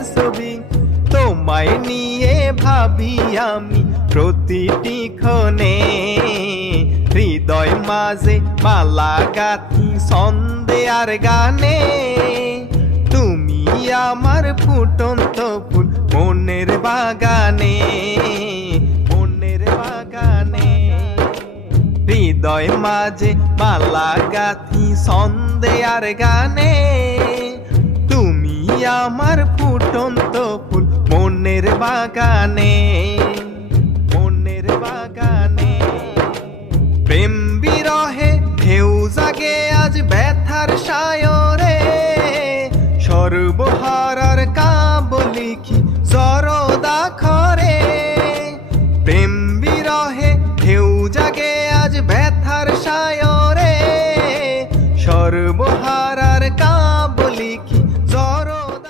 মনের ছবি তোমায় নিয়ে ভাবি আমি প্রতিটি ক্ষণে হৃদয় মাঝে মালা গাথি ছন্দে আর গানে তুমি আমার ফুটন্ত ফুল মনের বাগানে মনের বাগানে হৃদয় মাঝে মালা গাথি ছন্দে আর গানে তুমি আমার ফুটন্ত ফুল মনের বাগানে মনের বাগানে প্রেম বিরহে ঢেউ জাগে আজ ব্যথার সায়রে সর্বহারার কাব্য লিখি জরদা খরে